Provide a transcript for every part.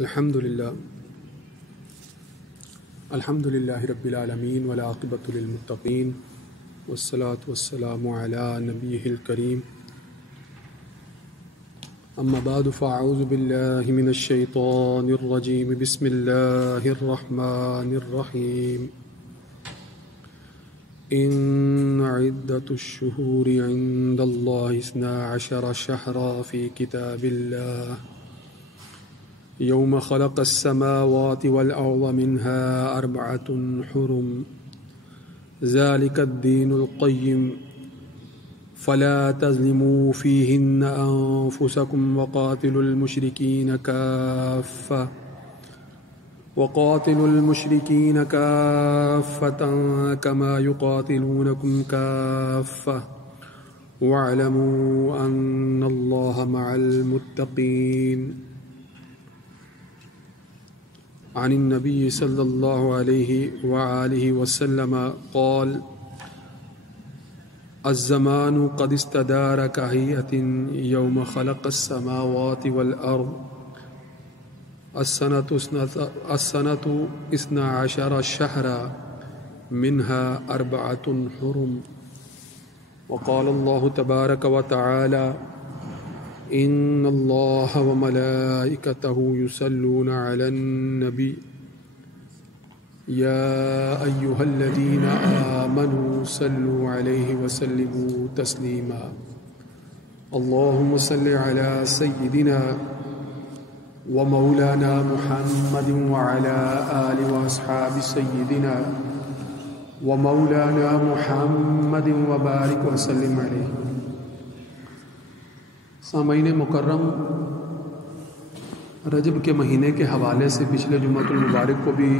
الحمد للہ رب العالمین والعاقبۃ للمتقین والصلاة والسلام علی نبیہ الکریم اما بعد فاعوذ باللہ من الشیطان الرجیم بسم اللہ الرحمن الرحیم ان عدۃ الشہور عند اللہ 12 شہرا فی کتاب اللہ یوم خلق السماوات والأرض منها 4 حرم ذلك الدين القيم فلا تظلموا فيهن أنفسكم وقاتلوا المشركين كافة كما يقاتلونكم كافة واعلموا أن الله مع المتقين عن النبي صلى الله عليه وآله وسلم قال الزمان قد استدار كهيئة يوم خلق السماوات والأرض السنة 12 شهرا منها 4 حرم وقال الله تبارك وتعالى ان اللہ وملائکتہ یصلون علی النبی یا ایہا الذین آمنوا صلوا علیہ وسلموا تسلیما اللہم صل علی سیدنا ومولانا محمد وعلی آل واصحاب سیدنا ومولانا محمد وبارک وسلم علیہ۔ سامعین مکرم، رجب کے مہینے کے حوالے سے پچھلے جمعۃ المبارک کو بھی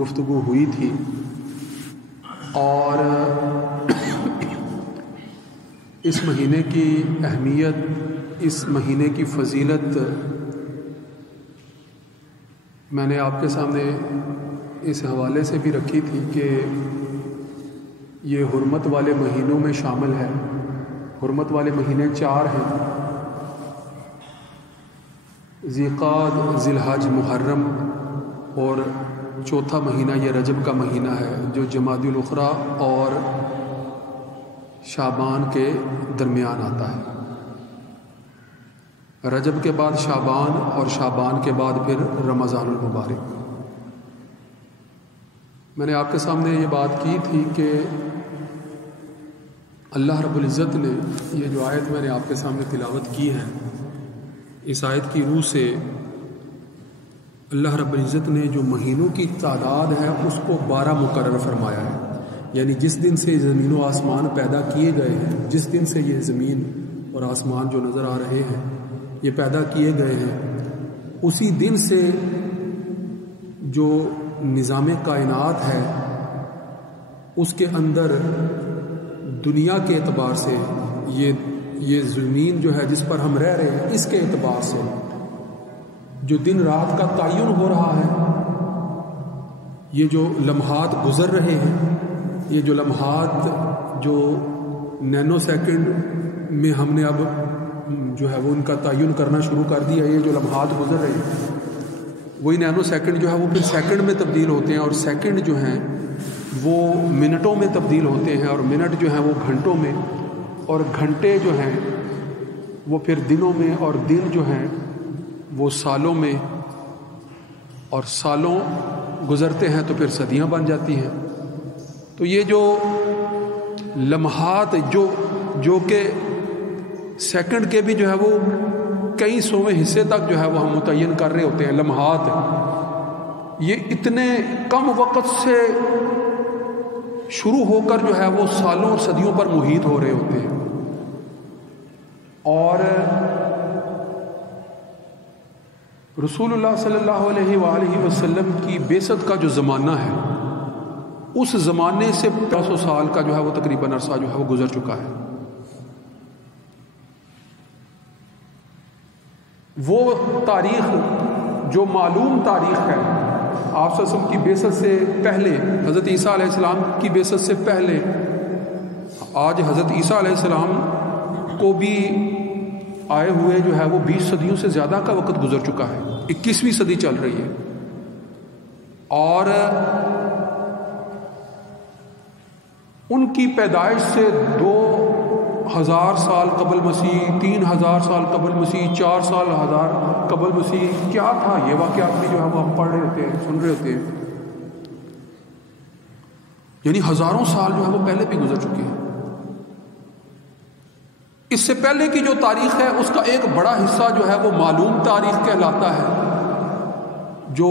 گفتگو ہوئی تھی، اور اس مہینے کی اہمیت، اس مہینے کی فضیلت میں نے آپ کے سامنے اس حوالے سے بھی رکھی تھی کہ یہ حرمت والے مہینوں میں شامل ہے۔ حرمت والے مہینے 4 ہیں: ذیقعد، ذی الحج، محرم، اور چوتھا مہینہ یہ رجب کا مہینہ ہے جو جمادی الاخری اور شعبان کے درمیان آتا ہے۔ رجب کے بعد شعبان، اور شعبان کے بعد پھر رمضان المبارک۔ میں نے آپ کے سامنے یہ بات کی تھی کہ اللہ رب العزت نے یہ جو آیت میں نے آپ کے سامنے تلاوت کی ہے، اس آیت کی روح سے اللہ رب العزت نے جو مہینوں کی تعداد ہے اس کو 12 مقرر فرمایا ہے۔ یعنی جس دن سے زمین و آسمان پیدا کیے گئے ہیں، جس دن سے یہ زمین اور آسمان جو نظر آ رہے ہیں یہ پیدا کیے گئے ہیں، اسی دن سے جو نظام کائنات ہے اس کے اندر دنیا کے اعتبار سے یہ زمین جو ہے جس پر ہم رہ رہے ہیں، اس کے اعتبار سے جو دن رات کا تعین ہو رہا ہے، یہ جو لمحات گزر رہے ہیں، یہ جو لمحات جو نینو سیکنڈ میں ہم نے اب جو ہے وہ ان کا تعین کرنا شروع کر دیا، یہ جو لمحات گزر رہے ہیں وہی نینو سیکنڈ جو ہے وہ پھر سیکنڈ میں تبدیل ہوتے ہیں، اور سیکنڈ جو ہیں وہ منٹوں میں تبدیل ہوتے ہیں، اور منٹ جو ہیں وہ گھنٹوں میں، اور گھنٹے جو ہیں وہ پھر دنوں میں، اور دن جو ہیں وہ سالوں میں، اور سالوں گزرتے ہیں تو پھر صدیاں بن جاتی ہیں۔ تو یہ جو لمحات جو کہ سیکنڈ کے بھی جو ہے وہ کئی سویں حصے تک جو ہے وہ ہم متعین کر رہے ہوتے ہیں، لمحات یہ اتنے کم وقت سے شروع ہو کر جو ہے وہ سالوں اور صدیوں پر محیط ہو رہے ہوتے ہیں۔ اور رسول اللہ صلی اللہ علیہ وآلہ وسلم کی بعثت کا جو زمانہ ہے، اس زمانے سے 500 سال کا جو ہے وہ تقریباً عرصہ جو ہے وہ گزر چکا ہے۔ وہ تاریخ جو معلوم تاریخ ہے، آپ صلی اللہ علیہ وسلم کی بعثت سے پہلے، حضرت عیسیٰ علیہ السلام کی بعثت سے پہلے، آج حضرت عیسیٰ علیہ السلام کو بھی آئے ہوئے جو ہے وہ 20 صدیوں سے زیادہ کا وقت گزر چکا ہے۔ 21ویں صدی چل رہی ہے، اور ان کی پیدائش سے 2000 سال قبل مسیح، 3000 سال قبل مسیح، 4 سال ہزار قبل مسیح کیا تھا، یہ واقعات بھی جو ہے وہ ہم پڑھ رہے ہوتے ہیں، سن رہے ہوتے ہیں، یعنی ہزاروں سال جو ہے وہ پہلے بھی گزر چکے ہیں۔ اس سے پہلے کی جو تاریخ ہے اس کا ایک بڑا حصہ جو ہے وہ معلوم تاریخ کہلاتا ہے، جو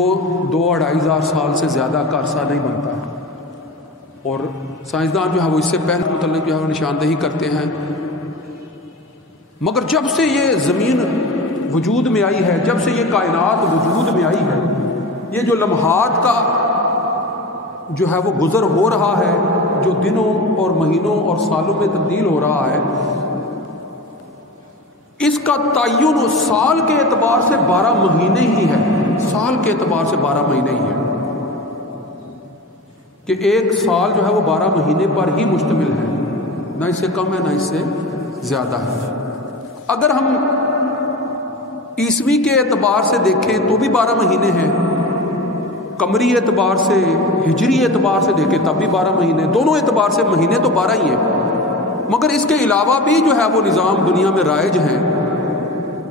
2-2.5 ہزار سال سے زیادہ کا عرصہ نہیں بنتا ہے، اور سائنسدان جو ہے وہ اس سے پہلے متعلق جو ہے وہ نشاندہی کرتے ہیں۔ مگر جب سے یہ زمین وجود میں آئی ہے، جب سے یہ کائنات وجود میں آئی ہے، یہ جو لمحات کا جو ہے وہ گزر ہو رہا ہے، جو دنوں اور مہینوں اور سالوں میں تبدیل ہو رہا ہے، اس کا تعین سال کے اعتبار سے 12 مہینے ہی ہے، سال کے اعتبار سے 12 مہینے ہی ہے، کہ ایک سال جو ہے وہ 12 مہینے پر ہی مشتمل ہے، نہ اس سے کم ہے نہ اس سے زیادہ ہے۔ اگر ہم عیسوی کے اعتبار سے دیکھیں تو بھی 12 مہینے ہیں، قمری اعتبار سے، ہجری اعتبار سے دیکھیں تب بھی 12 مہینے، دونوں اعتبار سے مہینے تو 12 ہی ہیں۔ مگر اس کے علاوہ بھی جو ہے وہ نظام دنیا میں رائج ہیں،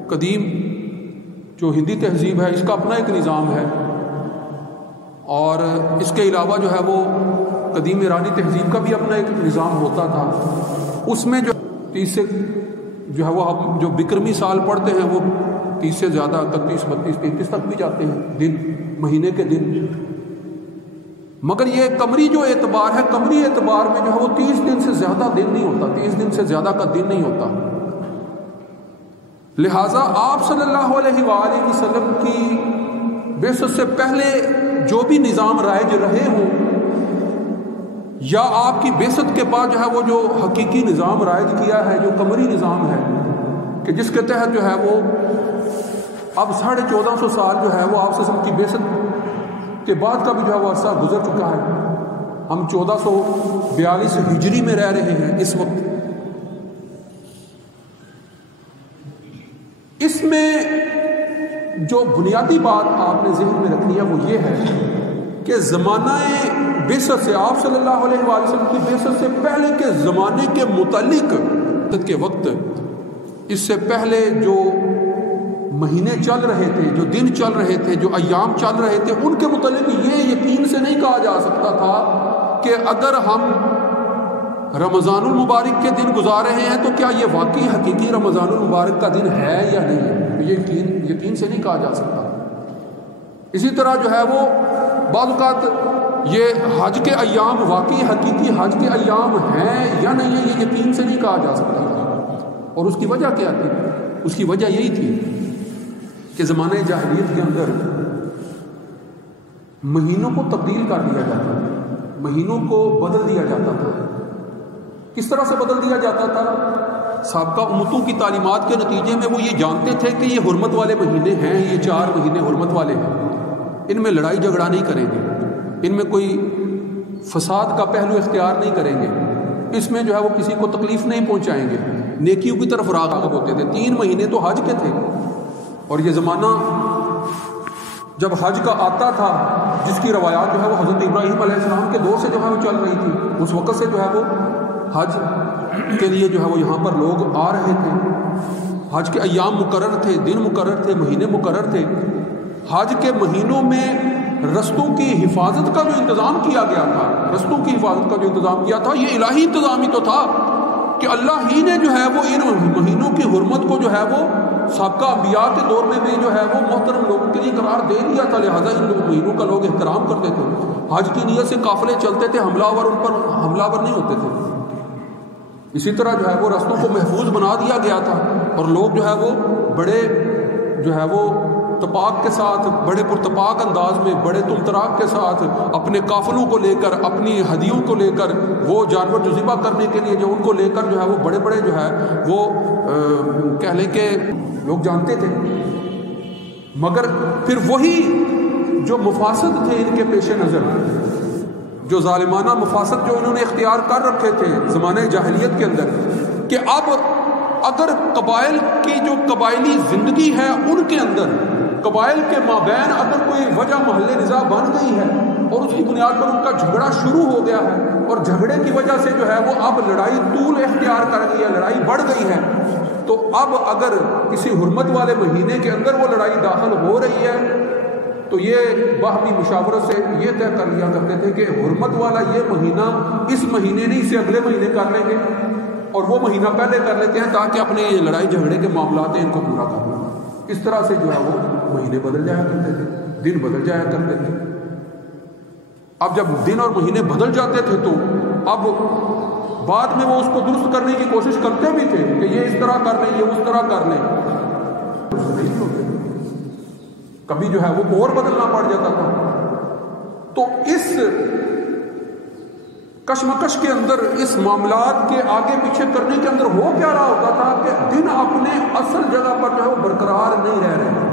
قدیم جو ہندی تہذیب ہے اس کا اپنا ایک نظام ہے، اور اس کے علاوہ جو ہے وہ قدیم ایرانی تہذیب کا بھی اپنا ایک نظام ہوتا تھا۔ اس میں جو 30 سے جو ہے وہ ہم جو بکرمی سال پڑھتے ہیں وہ 30 سے زیادہ 31 32 33 تک بھی جاتے ہیں دن، مہینے کے دن۔ مگر یہ قمری جو اعتبار ہے، قمری اعتبار میں جو ہے وہ 30 دن سے زیادہ دن نہیں ہوتا، 30 دن سے زیادہ کا دن نہیں ہوتا۔ لہٰذا آپ صلی اللہ علیہ وآلہ وسلم کی بعثت سے پہلے جو بھی نظام رائج رہے ہوں، یا آپ کی بعثت کے بعد جو ہے وہ جو حقیقی نظام رائج کیا ہے، جو قمری نظام ہے، کہ جس کے تحت جو ہے وہ اب 1450 سال جو ہے وہ آپ صلی اللہ علیہ وسلم کی بعثت کے بعد کا بھی جو ہے وہ عرصہ گزر چکا ہے، ہم 1442 ہجری میں رہ رہے ہیں اس وقت۔ اس میں جو بنیادی بات آپ نے ذہن میں رکھنی ہے وہ یہ ہے کہ زمانہ بعثت سے، آپ صلی اللہ علیہ وآلہ وسلم کی بعثت سے پہلے کے زمانے کے متعلق کے وقت، اس سے پہلے جو مہینے چل رہے تھے، جو دن چل رہے تھے، جو ایام چل رہے تھے، ان کے متعلق یہ یقین سے نہیں کہا جا سکتا تھا کہ اگر ہم رمضان المبارک کے دن گزار رہے ہیں تو کیا یہ واقعی حقیقی رمضان المبارک کا دن ہے یا نہیں ہے، یہ یقین سے نہیں کہا جا سکتا۔ اسی طرح جو ہے وہ بعض اوقات یہ حج کے ایام واقعی حقیقی حج کے ایام ہیں یا نہیں ہے، یہ یقین سے نہیں کہا جا سکتا تھا۔ اور اس کی وجہ کیا تھی؟ اس کی وجہ یہی تھی کہ زمانے جاہلیت کے اندر مہینوں کو تبدیل کر دیا جاتا تھا، مہینوں کو بدل دیا جاتا تھا۔ کس طرح سے بدل دیا جاتا تھا؟ سابقہ امتوں کی تعلیمات کے نتیجے میں وہ یہ جانتے تھے کہ یہ حرمت والے مہینے ہیں، یہ 4 مہینے حرمت والے ہیں، ان میں لڑائی جھگڑا نہیں کریں گے، ان میں کوئی فساد کا پہلو اختیار نہیں کریں گے، اس میں جو ہے وہ کسی کو تکلیف نہیں پہنچائیں گے، نیکیوں کی طرف راغب ہوتے تھے۔ 3 مہینے تو حج کے تھے، اور یہ زمانہ جب حج کا آتا تھا، جس کی روایات جو ہے وہ حضرت ابراہیم علیہ السلام کے دور سے جو ہے وہ چل رہی تھی، اس وقت سے جو ہے وہ حج کے لیے جو ہے وہ یہاں پر لوگ آ رہے تھے، حج کے ایام مقرر تھے، دن مقرر تھے، مہینے مقرر تھے۔ حج کے مہینوں میں رستوں کی حفاظت کا جو انتظام کیا گیا تھا، رستوں کی حفاظت کا جو انتظام کیا تھا، یہ الہی انتظام ہی تو تھا کہ اللہ ہی نے جو ہے وہ ان مہینوں کی حرمت کو جو ہے وہ سابقہ انبیاء کے دور میں بھی جو ہے وہ محترم لوگوں کے لیے قرار دے دیا تھا، لہٰذا ان مہینوں کا لوگ احترام کرتے تھے۔ حج کی نیت سے قافلے چلتے تھے، حملہ آور ان پر حملہ آور نہیں ہوتے تھے۔ اسی طرح جو ہے وہ رستوں کو محفوظ بنا دیا گیا تھا، اور لوگ جو ہے وہ بڑے جو ہے وہ تپاک کے ساتھ، بڑے پرتپاک انداز میں، بڑے تمتراک کے ساتھ اپنے قافلوں کو لے کر، اپنی ہدیوں کو لے کر، وہ جانور جو ذبح کرنے کے لیے جو ان کو لے کر جو ہے وہ بڑے بڑے جو ہے وہ کہہ لیں کہ لوگ جانتے تھے۔ مگر پھر وہی جو مفاسد تھے ان کے پیش نظر، جو ظالمانہ مفاسد جو انہوں نے اختیار کر رکھے تھے زمانے جاہلیت کے اندر، کہ اب اگر قبائل کی جو قبائلی زندگی ہے ان کے اندر قبائل کے مابین اگر کوئی وجہ محل نزاع بن گئی ہے اور اس کی بنیاد پر ان کا جھگڑا شروع ہو گیا ہے اور جھگڑے کی وجہ سے جو ہے وہ اب لڑائی طول اختیار کر گئی ہے، لڑائی بڑھ گئی ہے، تو اب اگر کسی حرمت والے مہینے کے اندر وہ لڑائی داخل ہو رہی ہے تو یہ باہمی مشاورت سے یہ طے کر لیا کرتے تھے کہ حرمت والا یہ مہینہ اس مہینے نہیں، اسے اگلے مہینے کر لیں گے، اور وہ مہینہ پہلے کر لیتے ہیں تاکہ اپنے لڑائی جھگڑے کے معاملات ہیں ان کو پورا کر لیں۔ اس طرح سے جو ہے وہ مہینے بدل جایا کرتے تھے، دن بدل جایا کرتے تھے۔ اب جب دن اور مہینے بدل جاتے تھے تو اب بعد میں وہ اس کو درست کرنے کی کوشش کرتے بھی تھے کہ یہ اس طرح کر لیں، یہ اس طرح کر لیں، کبھی جو ہے وہ اور بدلنا پڑ جاتا تھا۔ تو اس کشمکش کے اندر، اس معاملات کے آگے پیچھے کرنے کے اندر ہو کیا رہا ہوتا تھا کہ دن اپنے اصل جگہ پر جو ہے وہ برقرار نہیں رہ رہے،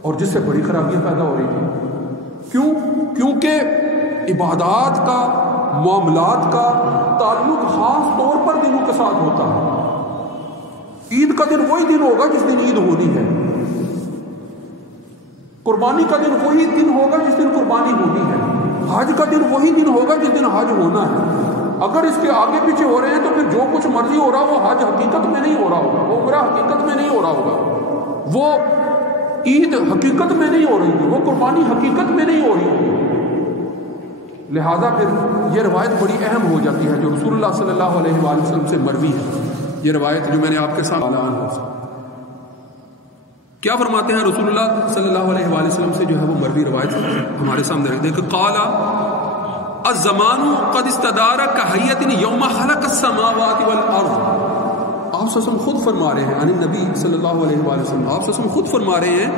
اور جس سے بڑی خرابیاں پیدا ہو رہی تھی۔ کیونکہ عبادات کا، معاملات کا تعلق خاص طور پر دنوں کے ساتھ ہوتا ہے۔ عید کا دن وہی دن ہوگا جس دن عید ہونی ہے، قربانی کا دن وہی دن ہوگا جس دن قربانی ہونی ہے، حج کا دن وہی دن ہوگا جس دن حج ہونا ہے۔ اگر اس کے آگے پیچھے ہو رہے ہیں تو پھر جو کچھ مرضی ہو رہا وہ حج حقیقت میں نہیں ہو رہا ہوگا، وہ عمرہ حقیقت میں نہیں ہو رہا ہوگا، وہ عید حقیقت میں نہیں ہو رہی تھی، وہ قربانی حقیقت میں نہیں ہو رہی ہوگی۔ لہذا پھر یہ روایت بڑی اہم ہو جاتی ہے جو رسول اللہ صلی اللہ علیہ وآلہ وسلم سے مروی ہے۔ یہ روایت جو میں نے آپ کے سامنے کیا فرماتے ہیں رسول اللہ صلی اللہ علیہ وآلہ وسلم سے جو ہے وہ مروی روایت ہمارے سامنے رکھ دیں کہ قال الزمان قد استدار كحیۃ یوم خلق السماوات والارض۔ آپ صلی اللہ علیہ وسلم خود فرما رہے ہیں، نبی صلی اللہ علیہ وآلہ وسلم آپ صلی اللہ علیہ وسلم خود فرما رہے ہیں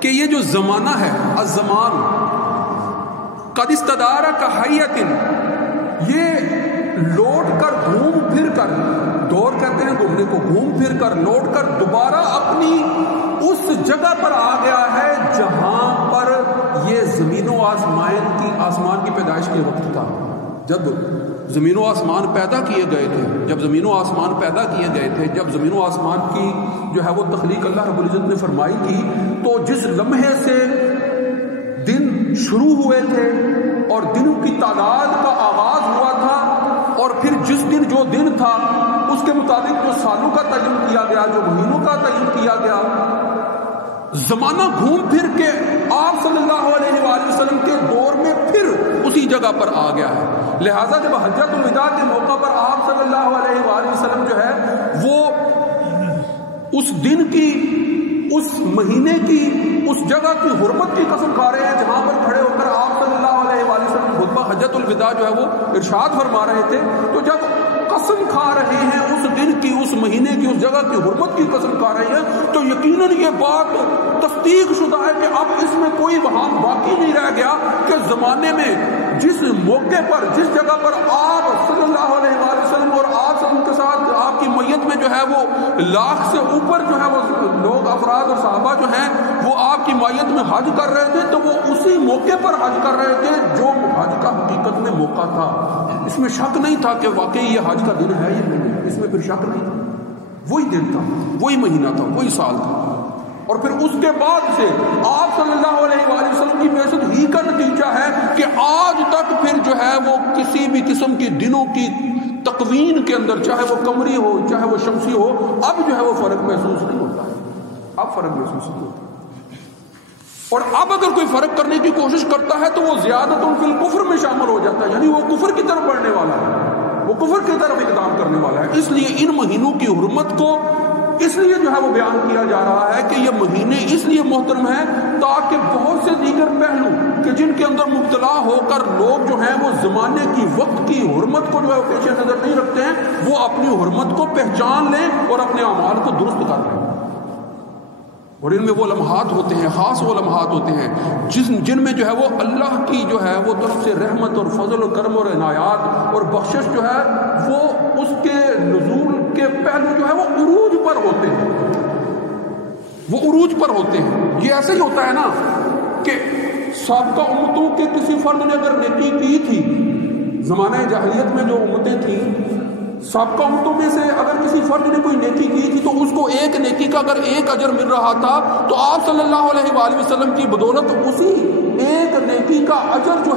کہ یہ جو زمانہ ہے، الزمان قد استدار كحیۃ، یہ لوٹ کر گھوم پھر کر، دور کہتے ہیں گھومنے کو، گھوم پھر کر لوٹ کر دوبارہ اپنی اس جگہ پر آ گیا ہے جہاں پر یہ زمین و آسمان کی پیدائش کے وقت تھا۔ جب زمین و آسمان پیدا کیے گئے تھے، جب زمین و آسمان پیدا کیے گئے تھے، جب زمین و آسمان کی جو ہے وہ تخلیق اللہ رب العزت نے فرمائی تھی، تو جس لمحے سے دن شروع ہوئے تھے اور دنوں کی تعداد کا آغاز ہوا تھا، اور پھر جس دن جو دن تھا اس کے مطابق جو سالوں کا تعین کیا گیا، جو مہینوں کا تعین کیا گیا، زمانہ گھوم پھر کے آپ صلی اللہ علیہ وآلہ وسلم کے دور میں پھر اسی جگہ پر آ گیا ہے۔ لہٰذا جب حجۃ الوداع کے موقع پر آپ صلی اللہ علیہ وآلہ وسلم جو ہے وہ اس دن کی، اس مہینے کی، اس جگہ کی حرمت کی قسم کھا رہے ہیں جہاں پر کھڑے ہو کر آپ صلی اللہ علیہ وآلہ وسلم خطبہ حجۃ الوداع جو ہے وہ ارشاد فرما رہے تھے، تو جب قسم کھا رہے ہیں اس دن کی، اس مہینے کی، اس جگہ کی حرمت کی قسم کھا رہے ہیں، تو یقیناً یہ بات تصدیق شدہ ہے کہ اب اس میں کوئی وہاں باقی نہیں رہ گیا کہ زمانے میں جس موقع پر، جس جگہ پر آپ صلی اللہ علیہ وآلہ وسلم اور آپ سب کے ساتھ آپ کی میت میں جو ہے وہ لاکھ سے اوپر جو ہے وہ لوگ، افراد اور صحابہ جو ہیں وہ آپ کی میت میں حج کر رہے تھے، تو وہ اسی موقع پر حج کر رہے تھے جو حج کا حقیقت میں موقع تھا۔ اس میں شک نہیں تھا کہ واقعی یہ حج کا دن ہے یا نہیں، اس میں پھر شک نہیں تھا، وہی دن تھا، وہی مہینہ تھا، وہی سال تھا۔ اور پھر اس کے بعد سے آپ صلی اللہ علیہ وآلہ وسلم کی بعثت ہی کا نتیجہ ہے کہ آج تک پھر جو ہے وہ کسی بھی قسم کی دنوں کی تقوین کے اندر، چاہے وہ قمری ہو چاہے وہ شمسی ہو، اب جو ہے وہ فرق محسوس نہیں ہوتا ہے، اب فرق محسوس نہیں ہوتا۔ اور اب اگر کوئی فرق کرنے کی کوشش کرتا ہے تو وہ زیادت فی الکفر میں شامل ہو جاتا ہے، یعنی وہ کفر کی طرف بڑھنے والا ہے، وہ کفر کی طرف اقدام کرنے والا ہے۔ اس لیے ان مہینوں کی حرمت کو اس لیے جو ہے وہ بیان کیا جا رہا ہے کہ یہ مہینے اس لیے محترم ہیں تاکہ بہت سے دیگر پہلو کہ جن کے اندر مبتلا ہو کر لوگ جو ہیں وہ زمانے کی، وقت کی حرمت کو جو ہے پیش نظر نہیں رکھتے ہیں، وہ اپنی حرمت کو پہچان لیں اور اپنے اعمال کو درست کر لیں۔ اور ان میں وہ لمحات ہوتے ہیں، خاص وہ لمحات ہوتے ہیں جن میں جو ہے وہ اللہ کی جو ہے وہ طرف سے رحمت اور فضل و کرم اور عنایات اور بخشش جو ہے وہ اس کے نزول کے پہلو جو ہے وہ عروج پر ہوتے ہیں، وہ عروج پر ہوتے ہیں۔ یہ ایسے ہی ہوتا ہے نا کہ سابقہ امتوں کے کسی فرد نے اگر نیکی کی تھی، زمانہ جاہلیت میں جو امتیں تھیں سابقہ امتوں میں سے اگر کسی فرد نے کوئی نیکی کی تھی تو اس کو ایک نیکی کا اگر ایک اجر مل رہا تھا تو آپ صلی اللہ علیہ وآلہ وسلم کی بدولت اسی ایک نیکی کا اجر جو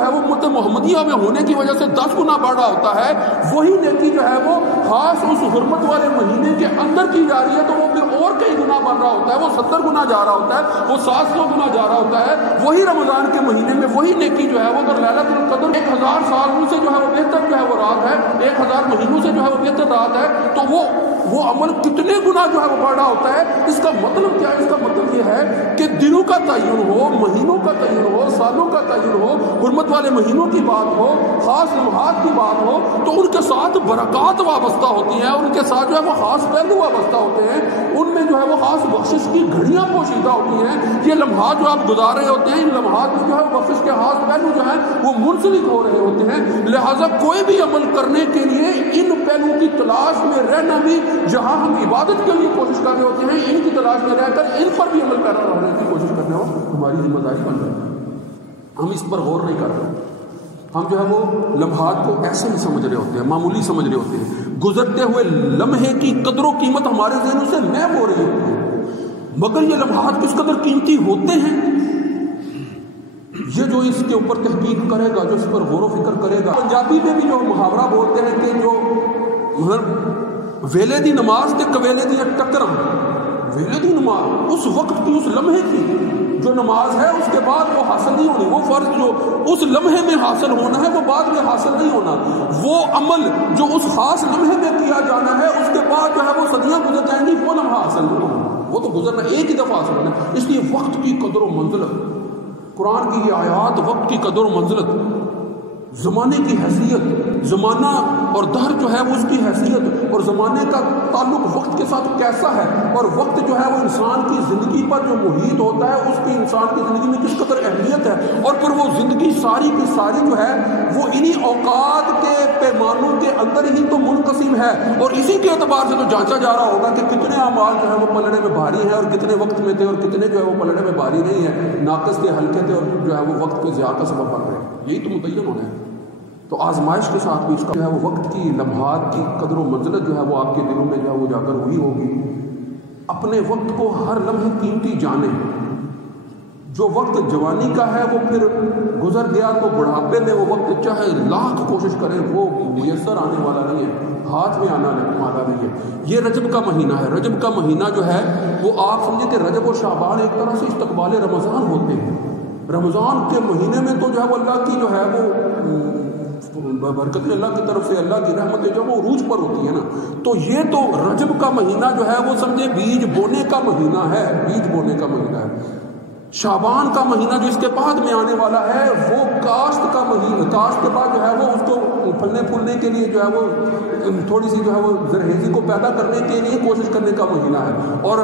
ہے وہ امت محمدیہ میں ہونے کی وجہ سے 10 گنا بڑھ رہا ہوتا ہے. وہی نیکی جو ہے وہ خاص اس حرمت والے مہینے کے اندر کی جا رہی ہے تو وہ پھر اور کئی گنا بڑھ رہا ہوتا ہے, وہ 70 گنا جا رہا ہوتا ہے, وہ 700 گنا جا رہا ہوتا ہے. وہی رمضان کے مہینے میں وہی نیکی جو ہے وہ اگر لیلۃ القدر 1000 سالوں سے جو ہے وہ بہتر جو ہے وہ رات ہے, 1000 مہینوں سے جو ہے وہ بہتر رات ہے, تو وہ عمل کتنے گنا جو ہے وہ بڑھ رہا ہوتا ہے. اس کا مطلب کیا ہے؟ اس کا مطلب یہ ہے کہ دنوں کا تعین ہو, مہینوں کا تعین ہو, سالوں کا تعین ہو, حرمت والے مہینوں کی بات ہو, خاص لمحات کی بات ہو, تو ان کے ساتھ برکات وابستہ ہوتی ہیں, ان کے ساتھ جو ہے وہ خاص پہلو وابستہ ہوتے ہیں, ان میں جو ہے وہ خاص بخشش کی گھڑیاں پوشیدہ ہوتی ہیں. یہ لمحات جو آپ گزار رہے ہوتے ہیں, ان لمحات میں جو ہے بخشش کے خاص پہلو جو ہیں وہ منسلک ہو رہے ہوتے ہیں. لہٰذا کوئی بھی عمل کرنے کے لیے ان پہلوؤں کی تلاش میں رہنا بھی, جہاں ہم عبادت کے لیے کوشش کر رہے ہوتے ہیں, ان کی تلاش میں رہ کر ان پر بھی عمل پیرا رہنے کی کوشش کرنا ہو ہماری ذمہ داری بن جاتی ہے. ہم اس پر غور نہیں کر رہے. ہم جو ہے وہ لمحات کو ایسے نہیں سمجھ رہے ہوتے ہیں, معمولی سمجھ رہے ہوتے ہیں. گزرتے ہوئے لمحے کی قدر و قیمت ہمارے ذہنوں سے محو ہو رہی ہوتی ہے, مگر یہ لمحات کس قدر قیمتی ہوتے ہیں یہ جو اس کے اوپر تحقیق کرے گا, جو اس پر غور و فکر کرے گا. پنجابی میں بھی جو محاورہ بولتے ہیں کہ جو ویلے دی نماز تے قویلے دی ٹکر, ویلے دی نماز اس وقت کی, اس لمحے کی جو نماز ہے اس کے بعد وہ حاصل نہیں ہونی. وہ فرض جو اس لمحے میں حاصل ہونا ہے وہ بعد میں حاصل نہیں ہونا. وہ عمل جو اس خاص لمحے میں کیا جانا ہے اس کے بعد جو ہے وہ صدیاں گزر جائیں گی, وہ لمحہ حاصل نہیں ہونا. وہ تو گزرنا ایک ہی دفعہ حاصل ہونا. اس لیے وقت کی قدر و منزلت, قرآن کی یہ آیات وقت کی قدر و منزلت, زمانے کی حیثیت, زمانہ اور دہر جو ہے وہ اس کی حیثیت اور زمانے کا تعلق وقت کے ساتھ کیسا ہے, اور وقت جو ہے وہ انسان کی زندگی پر جو محیط ہوتا ہے اس کی انسان کی زندگی میں کس قدر اہمیت ہے, اور پھر وہ زندگی ساری کی ساری جو ہے وہ انہی اوقات کے پیمانوں کے اندر ہی تو منقسم ہے. اور اسی کے اعتبار سے تو جانچا جا رہا ہوگا کہ کتنے اعمال جو ہے وہ پلڑے میں بھاری ہیں اور کتنے وقت میں تھے, اور کتنے جو ہے وہ پلڑے میں بھاری نہیں ہے, ناقص تھے, ہلکے تھے, اور جو ہے وہ وقت کے ضیاع کا سبب بن رہے ہیں. یہی تو متعین ہونا ہے. تو آزمائش کے ساتھ بھی اس کا جو ہے وہ وقت کی لمحات کی قدر و منزلت جو ہے وہ آپ کے دلوں میں جو ہے وہ جا کر ہوئی ہوگی. اپنے وقت کو ہر لمحے قیمتی جانیں. جو وقت جوانی کا ہے وہ پھر گزر گیا تو بڑھاپے میں وہ وقت چاہے لاکھ کوشش کریں وہ میسر آنے والا نہیں ہے, ہاتھ میں آنا والا نہیں ہے. یہ رجب کا مہینہ ہے. رجب کا مہینہ جو ہے وہ آپ سمجھیں کہ رجب اور شعبان ایک طرح سے استقبال رمضان ہوتے ہیں. رمضان کے مہینے میں تو جو ہے وہ اللہ کی جو ہے وہ برکت اللہ کی طرف سے, اللہ کی رحمت جو وہ عروج پر ہوتی ہے نا. تو یہ تو رجب کا مہینہ جو ہے وہ سمجھے بیج بونے کا مہینہ ہے, بیج بونے کا مہینہ ہے. شعبان کا مہینہ جو اس کے بعد میں آنے والا ہے وہ کاشت کا مہینہ, کاشت کے بعد جو ہے وہ اس کو پھلنے پھولنے کے لیے جو ہے وہ تھوڑی سی جو ہے وہ زرخیزی کو پیدا کرنے کے لیے کوشش کرنے کا مہینہ ہے, اور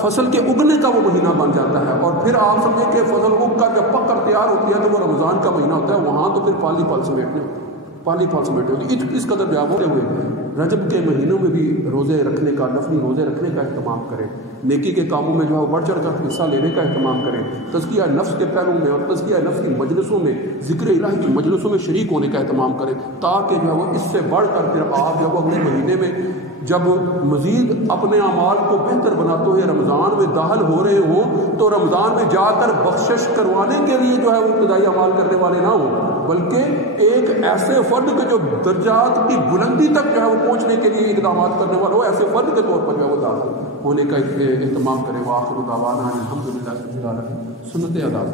فصل کے اگنے کا وہ مہینہ بن جاتا ہے. اور پھر آپ سمجھیں کہ فصل اگ کر جب پک کر تیار ہوتی ہے تو وہ رمضان کا مہینہ ہوتا ہے. وہاں تو پھر پالی پھل سمیٹنے ہوگی. اس قدر جواب ہوتے ہوئے رجب کے مہینوں میں بھی روزے رکھنے کا, نفلی روزے رکھنے کا اہتمام کریں. نیکی کے کاموں میں جو ہے بڑھ چڑھ کر حصہ لینے کا اہتمام کریں. تزکیہ نفس کے پہلو میں اور تزکیہ نفس کی مجلسوں میں, ذکر الہی کی مجلسوں میں شریک ہونے کا اہتمام کریں, تاکہ جو ہے وہ اس سے بڑھ کر پھر آپ جو ہے اگلے مہینے میں جب مزید اپنے اعمال کو بہتر بناتے ہوئے رمضان میں داخل ہو رہے ہوں تو رمضان میں جا کر بخشش کروانے کے لیے جو ہے وہ ابتدائی اعمال کرنے والے نہ ہوں, بلکہ ایک ایسے فرد کے جو درجات کی بلندی تک جو ہے وہ پہنچنے کے لیے اقدامات کرنے والا ہو, ایسے فرد کے طور پر جو ہے وہ داخل ہونے کا اہتمام کریں. وآخر دعوانا الحمدللہ رب العالمین. سنت ادا.